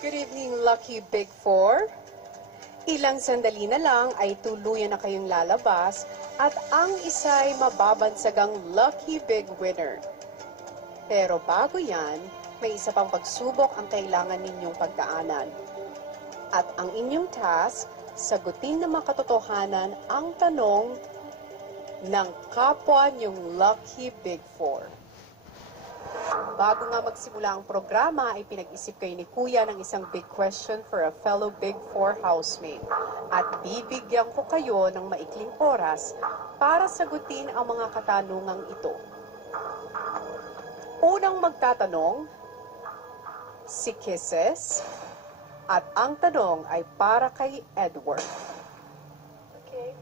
Good evening, Lucky Big Four. Ilang sandali na lang ay tuluyan na kayong lalabas at ang isa'y mababansagang Lucky Big Winner. Pero bago yan, may isa pang pagsubok ang kailangan ninyong pagdaanan. At ang inyong task, sagutin na makatotohanan ang tanong ng kapwa niyong Lucky Big Four. Bago nga magsimula ang programa, ay pinag-isip kayo ni Kuya ng isang big question for a fellow Big Four housemate. At bibigyan ko kayo ng maikling oras para sagutin ang mga katanungang ito. Unang magtatanong, si Kisses, at ang tanong ay para kay Edward. Okay.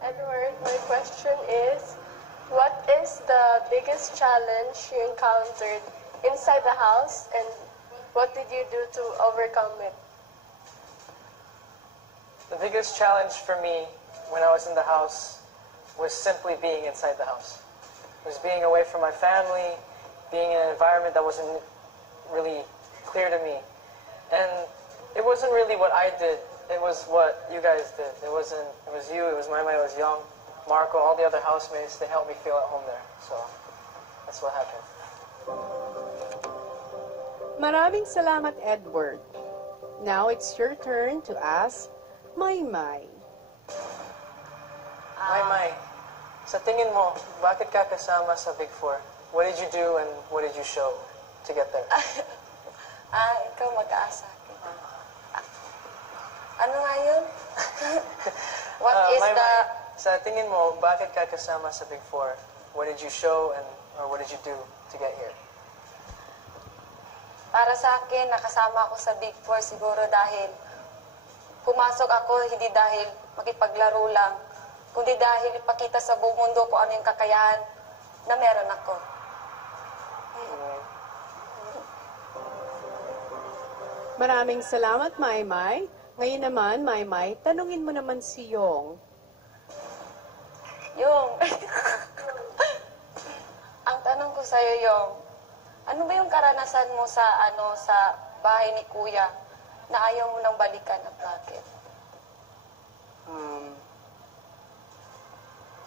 Edward, my question is, what is the biggest challenge you encountered inside the house and what did you do to overcome it? The biggest challenge for me when I was in the house was simply being inside the house. It was being away from my family, being in an environment that wasn't really clear to me. And it wasn't really what I did, it was what you guys did. It was you, it was Maymay, it was Young, Marco, all the other housemates, they helped me feel at home there. So, that's what happened. Maraming salamat, Edward. Now it's your turn to ask Maymay. Maymay, sa tingin mo, bakit ka kasama sa Big Four? What did you do and what did you show to get there? Ikaw mag-aasa. Ano nga yun? What is Maymay, the... Sa tingin mo, bakit ka kasama sa Big Four? What did you show or what did you do to get here? Para sa akin, nakasama ako sa Big Four siguro dahil pumasok ako hindi dahil makipaglaro lang, kundi dahil ipakita sa buong mundo kung ano yung kakayahan na meron ako. Maraming salamat, Maymay. Ngayon naman, Maymay, tanungin mo naman si Yong. Yung, ang tanong ko sa'yo, Yung, ano ba yung karanasan mo sa bahay ni Kuya na ayaw mo nang balikan at bakit?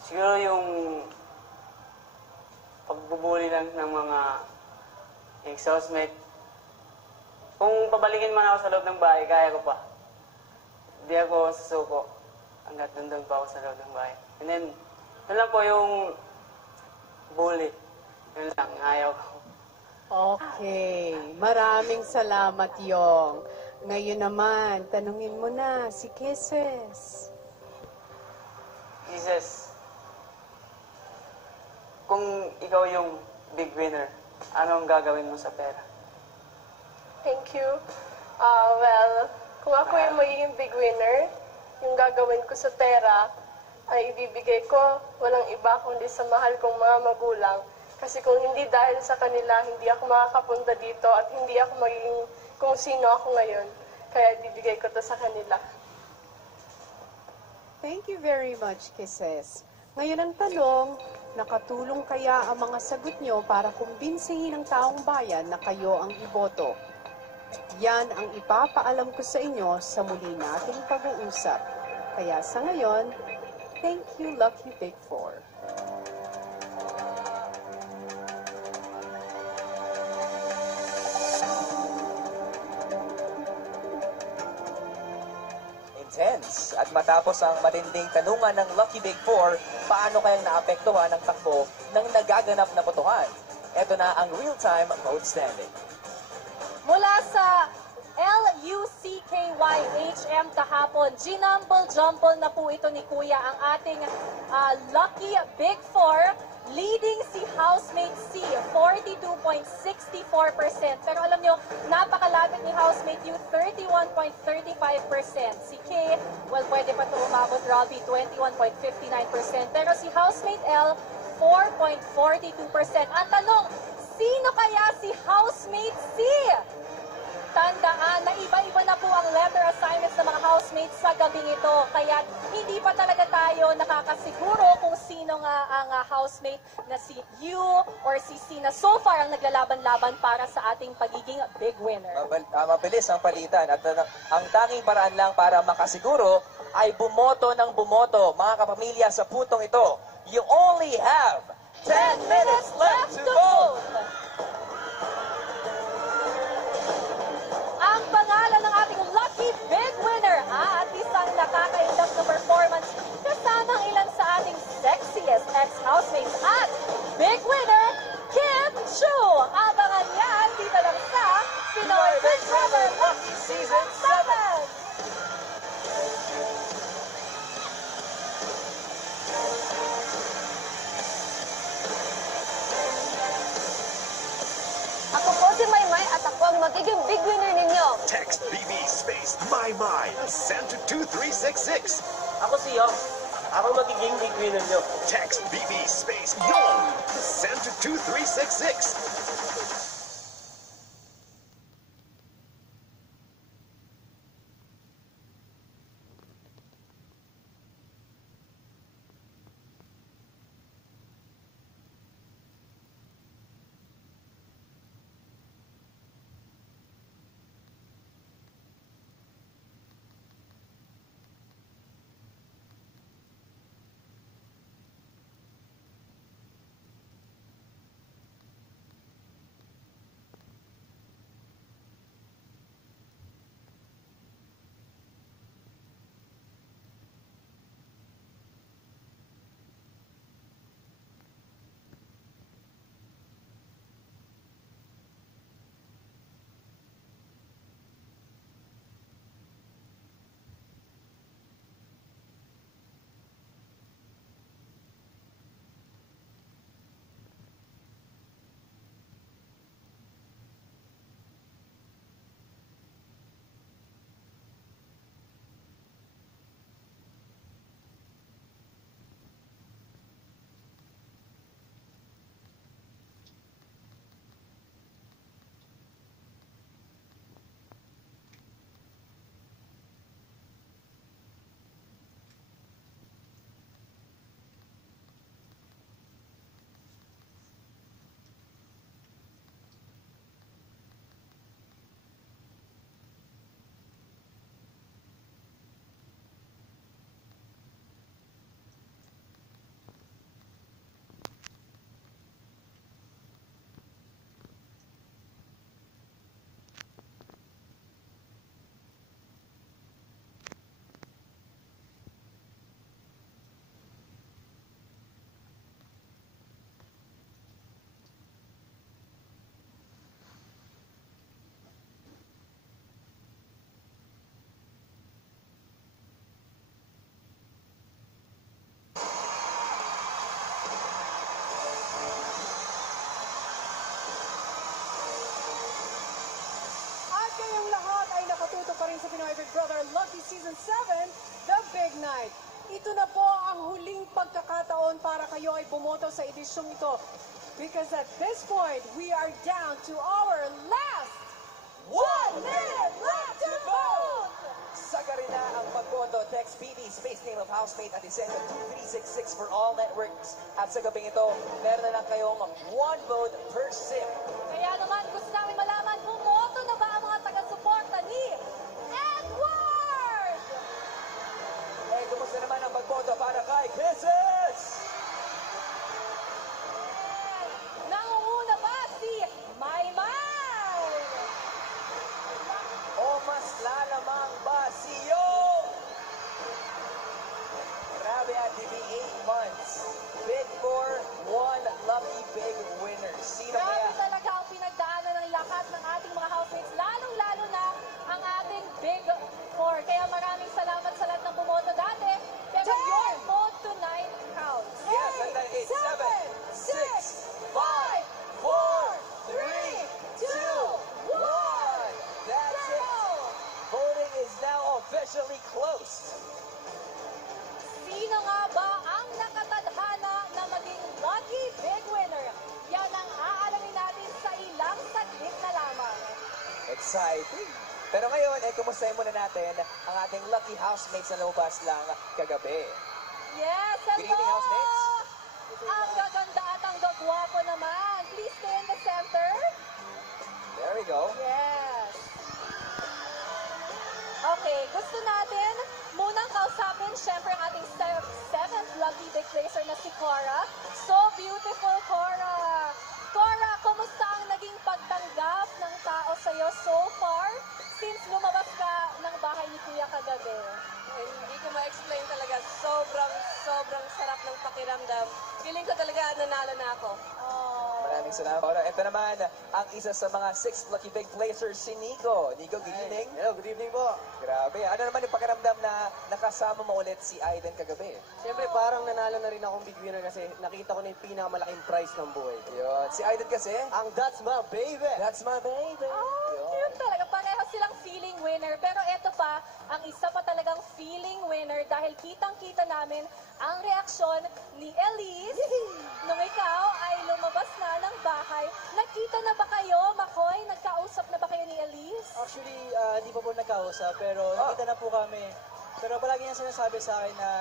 Siguro yung pagbubuli lang ng mga ex-housemate. Kung pabalikin man ako sa loob ng bahay, kaya ko pa. Hindi ako susuko hanggat nandun pa ako sa loob ng bahay. And then, yun lang po yung bully. Yun lang, ayaw ko. Okay. Maraming salamat, Yong. Ngayon naman, tanungin mo na si Kisses. Jesus, kung ikaw yung big winner, anong gagawin mo sa pera? Thank you. Well, kung ako yung magiging big winner, yung gagawin ko sa pera, ay ibibigay ko walang iba kundi sa mahal kong mga magulang. Kasi kung hindi dahil sa kanila, hindi ako makakapunta dito at hindi ako magiging kung sino ako ngayon. Kaya ibibigay ko to sa kanila. Thank you very much, Kisses. Ngayon ang tanong, nakatulong kaya ang mga sagot nyo para kumbinsihin ng taong bayan na kayo ang iboto? Yan ang ipapaalam ko sa inyo sa muli nating pag-uusap. Kaya sa ngayon, thank you, Lucky Big Four. Intense. At matapos ang matinding tanungan ng Lucky Big Four, paano kayang naapektuhan ang takbo ng nagaganap na botohan? Ito na ang real-time vote standing. Mula sa LUCKYHM kahapon, ginumble-jumble na po ito ni Kuya ang ating Lucky Big Four, leading si housemate C, 42.64%. Pero alam nyo, napakalapit ni housemate U, 31.35%. Si K, well, pwede pa ito umabot, Robbie, 21.59%. Pero si housemate L, 4.42%. Ang tanong, sino kaya si housemate C? Tandaan na iba-iba na po ang letter assignments ng mga housemates sa gabing ito. Kaya hindi pa talaga tayo nakakasiguro kung sino nga ang housemate na si Yu or si Sina so far ang naglalaban-laban para sa ating pagiging big winner. Mabilis ang palitan at ang tanging paraan lang para makasiguro ay bumoto ng bumoto. Mga kapamilya, sa puntong ito, you only have 10 minutes left to vote! Ang pangalan ng ating lucky big winner at isang nakakaindap na performance kasama ang ilan sa ating sexiest ex-housemates at big winner, Kim Chu. Abangan yan dito lang sa Pinoy Big Brother Lucky Season 7! Ako po si Maymay at ako ang magiging big winner ninyo. Text BB space My send to 2366. Ako si Yong. Ako magiging big winner nyo. Text BB space Yong send to 2366. sa Pinoy Big Brother Lucky Season 7, The Big Night. Ito na po ang huling pagkakataon para kayo ay bumoto sa edisyong ito. Because at this point, we are down to our last 1 minute left to vote! Sagari na ang pagboto. Text PD, space name of housemate at isend to 2366 for all networks. At sa gabing ito, meron na lang kayong 1 vote per sim. Kaya naman, gusto namin malaman, bumoto na ba ang mga taga-suporta ni Edward? Eh, kumusta naman ang pagboto para kay Kisses? Nangunguna ba si Maymay? O mas lalamang ba si Yong? Grabe at TV 8 months. Big 4, 1 lucky big winner. Sino Grabe kaya? talaga ang pinagdaanan ng lahat ng ating mga housemates, lalong-lalo na ang ating Big 4. Kaya maraming salamat sa lahat ng bumoto dati. Pero your vote tonight counts. Yes, tandaan 8, 7, 6, 5, 4, 3, 2, 1. That's it. Voting is now officially closed. Sino nga ba ang nakatadhana na maging lucky big winner? Yan ang aalamin natin sa ilang saglit na lamang. Exciting. Pero ngayon, kumustahin muna natin ang ating lucky housemates na lumabas lang kagabi. Yes, Good evening, housemates. Ang gaganda at ang gagwapo naman. Please stay in the center. There we go. Yes. Okay, gusto natin munang kausapin syempre ang ating seventh lucky big placer na si Cora. So beautiful, Cora. Cora, kumusta ang naging pagtanggap ng tao sa'yo so far since lumabas ka ng bahay ni Kuya kagabi? Hindi ko ma-explain talaga. Sobrang sarap ng pakiramdam. Feeling ko talaga nanalo na ako. Maraming salamat. Ora, ito naman ang isa sa mga 6 lucky big placers, si Nico. Nico, good evening. Hello, good evening po. Grabe. Ano naman yung pakiramdam na nakasama mo ulit si Aiden kagabi? Siyempre, parang nanalo na rin akong big winner kasi nakita ko na yung pinakamalaking prize ng buhay ko. Yun. Si Aiden kasi, Ang That's My Baby! that's my baby. Oh, cute talaga. Pareho silang feeling winner. Pero ito pa, ang isa pa talagang feeling winner dahil kitang-kita namin ang reaksyon ni Elise nung ikaw ay lumabas na ng bahay. Nagkita na ba kayo, Makoy? Nagkausap na ba kayo ni Elise? Actually, hindi pa po nagkausap, pero nakita na po kami. Pero palagi niya sinasabi sa akin na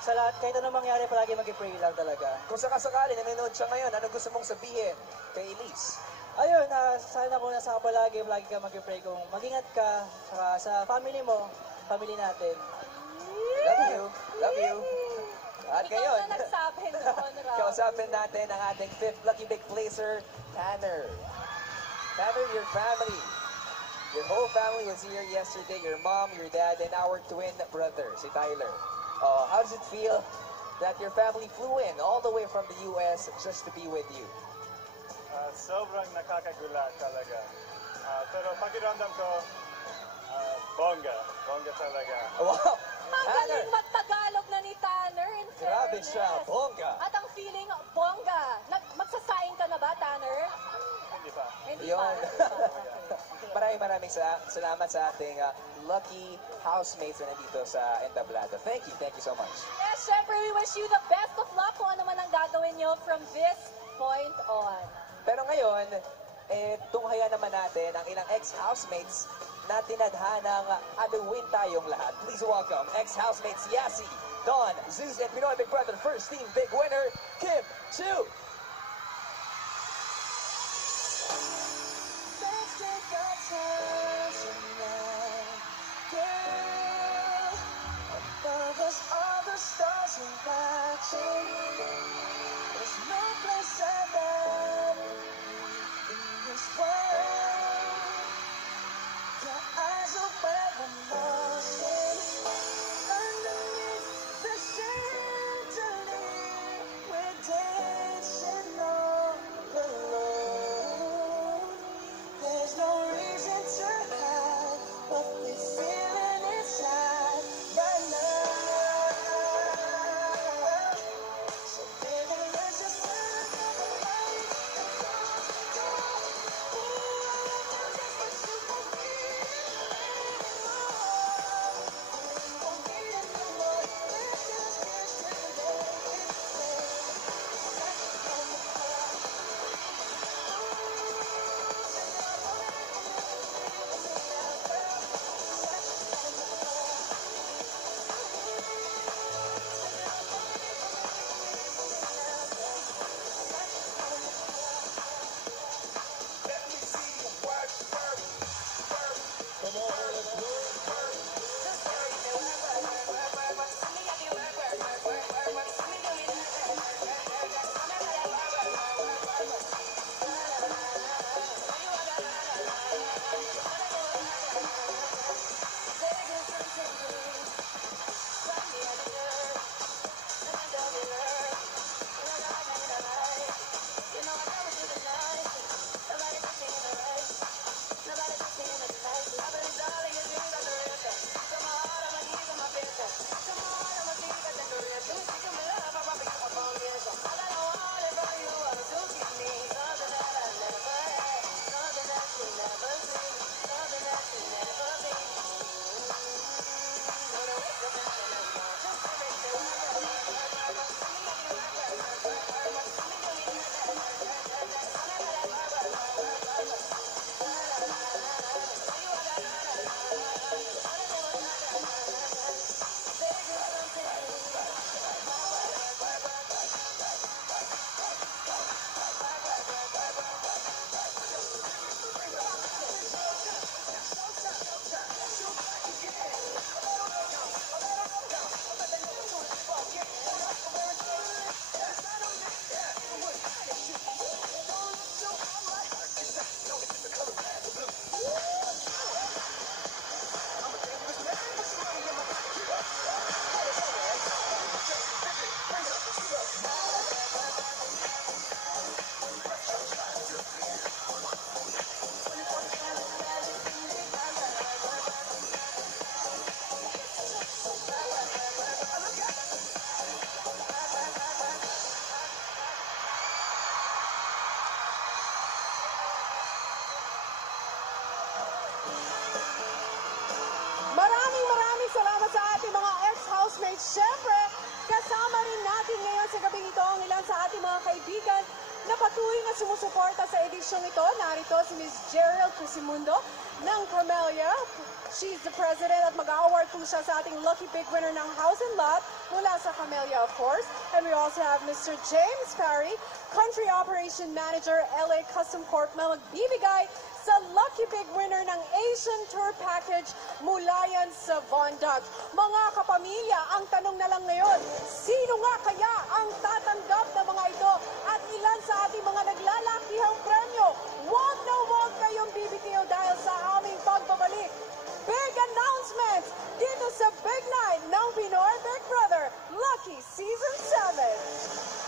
sa lahat, kahit anong mangyari, palagi mag-pray lang talaga. Kung sakasakali, nanonood siya ngayon, ano gusto mong sabihin kay Elise? Ayun, sana po nasa palagi ka mag-pray kung mag-ingat ka, saka sa family mo, family natin. Love you. Love you. At Ikaw ngayon, na nagsabi noon, Rob. kausapin natin ang ating 5th lucky big placer, Tanner. Tanner, your family. Your whole family was here yesterday. Your mom, your dad, and our twin brother, si Tyler. How does it feel that your family flew in all the way from the US just to be with you? Sobrang nakakagulat talaga. Pero pakiramdam ko, bongga. Bongga talaga. Wow! Ang galing magtagalog na ni Tanner, in Grabe fairness. siya, bongga. At ang feeling, bongga. Magsasaing ka na ba, Tanner? Hindi pa. Hindi Yun. pa. Maraming salamat sa ating lucky housemates na nandito sa Entablado. Thank you so much. Yes, syempre, we wish you the best of luck kung ano man ang gagawin nyo from this point on. Pero ngayon, tunghaya naman natin ang ilang ex-housemates na tinadhanang aluwin tayong lahat. Please welcome ex-housemates Yasi, Don, Zeus, and Pinoy Big Brother First Team Big Winner, Kim Chu. There's no reason to ilan sa ating mga kaibigan na patuloy na sumusuporta sa edisyong ito. Narito si Ms. Jeriel Crisimundo ng Camellia. She's the president at mag-award po siya sa ating lucky big winner ng house and lot mula sa Camellia, of course. And we also have Mr. James Parry, Country Operation Manager, LA Custom Corp, na magbibigay sa lucky big winner ng Asian Tour Package mula yan sa Von Dutch. Mga kapamilya, ang tanong na lang ngayon, sino nga kaya ang tatanggap ng mga ito at ilan sa ating mga naglalakihang premyo? Huwag na huwag kayong bibitiw dahil sa aming pagbabalik. Big announcements dito sa Big Night ng Pinoy Big Brother Lucky Season 7.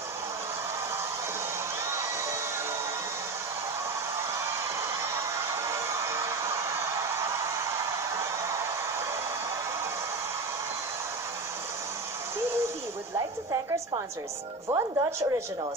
PAB would like to thank our sponsors, Von Dutch Originals,